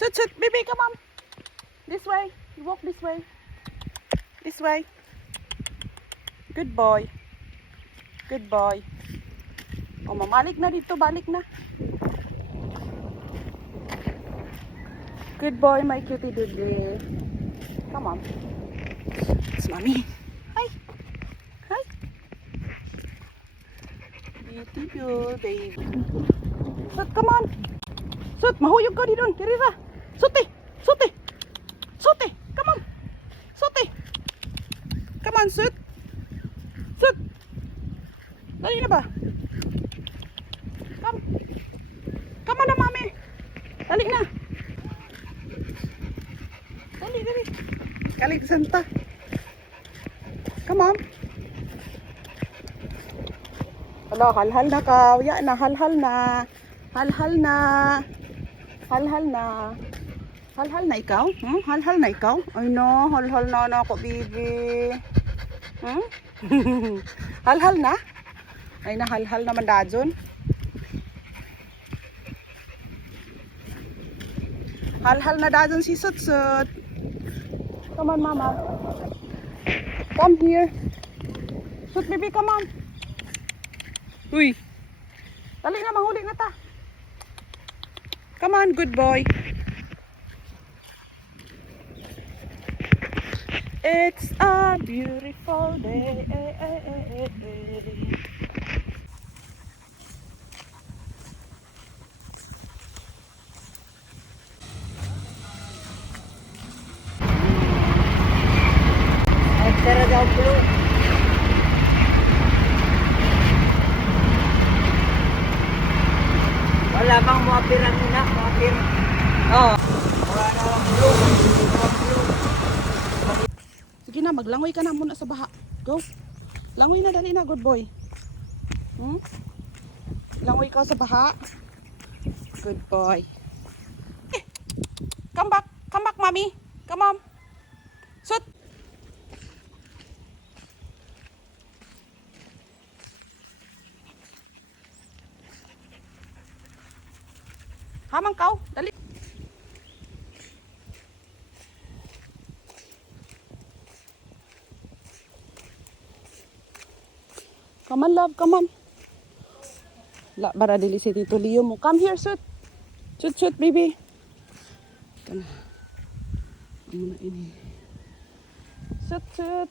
Sit, baby, come on. This way. You walk this way. This way. Good boy. Good boy. Oh, mamalik na dito. Balik na. Good boy, my cutie dude. Come on. It's mommy. Hi. Hi. Beautiful baby. Sut, come on. Sut, mahuyog ka dito. Diri ra. Suti. Suti. Suti. Come on. Suti. Come on, Sut. Sut. Dali na ba? Come. Come on na, mami. Dali na. Dali, dali. Kalik santa. Come on. Hala, halhal na ka. Uya na, halhal na. Halhal na. Halhal na. Halhal na ikaw? Halhal na ikaw? Ay no, halhal na ako, baby. Halhal na? Ay na, halhal naman dadyon. Halhal na dadyon si Sut-Sut. Come on, mama. Come here. Sut, baby, come on. Uy. Dali na, mahuli na ta. Come on, good boy. It's a beautiful day. Talaga blue. Wala bang muapir ang ina? Muapir. Oh. Wala na lang blue. Sige na, maglangoy ka na muna sa baha. Go. Langoy na, dali na, good boy. Langoy ka sa baha. Good boy. Come back. Come back, mommy. Come on. Sut. Hamang kau, dali. Come on, love, come on. La, bara dili si Tito Leo mo. Come here, Sut. Sut, Sut, baby. Ito na. Amo na ini. Sut, Sut.